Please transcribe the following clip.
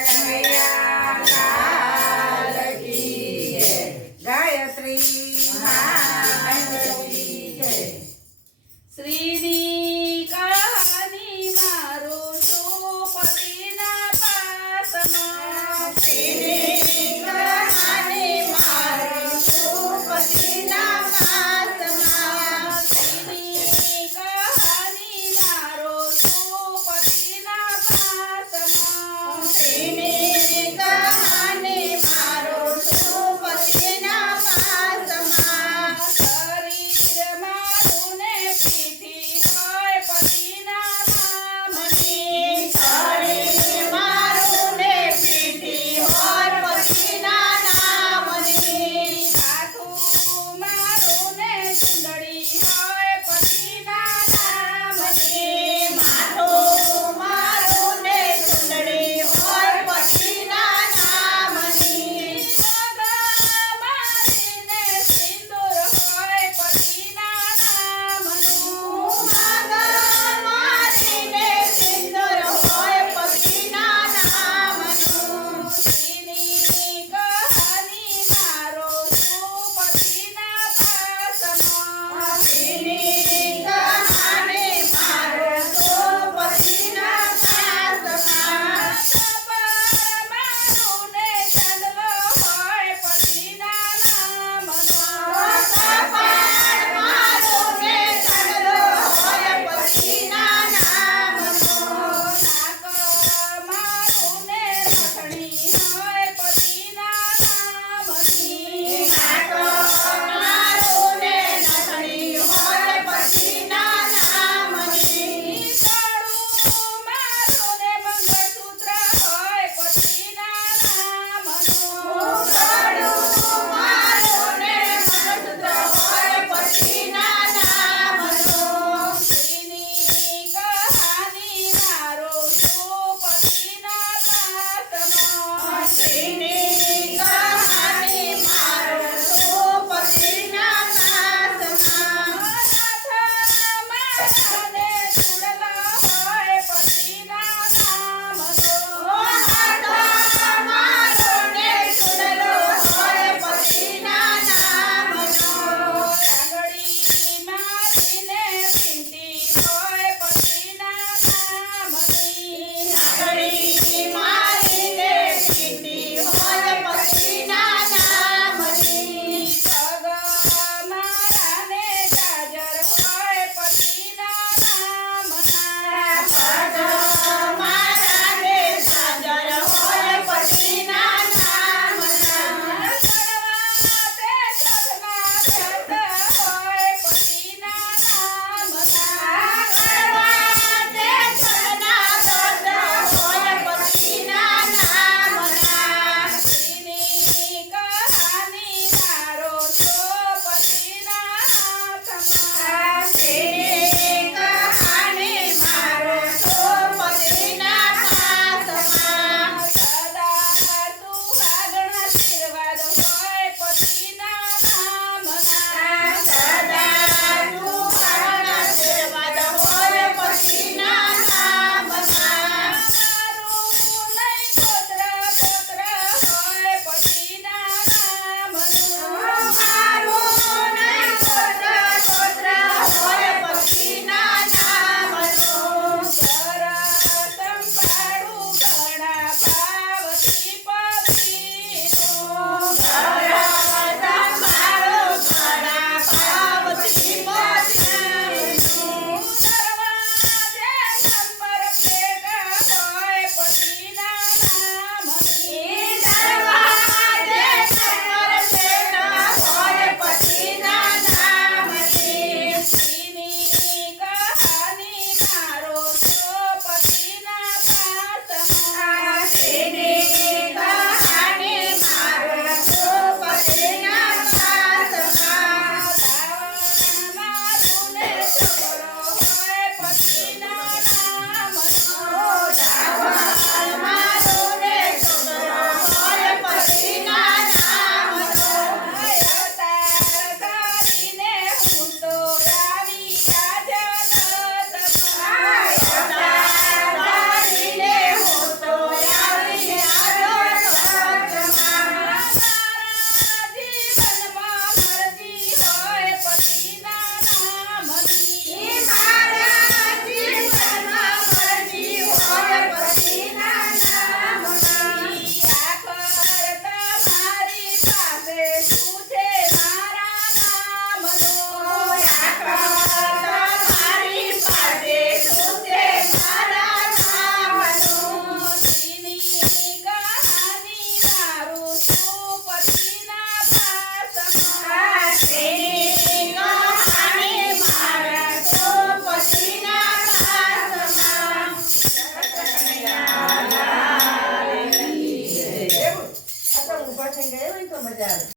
Maria.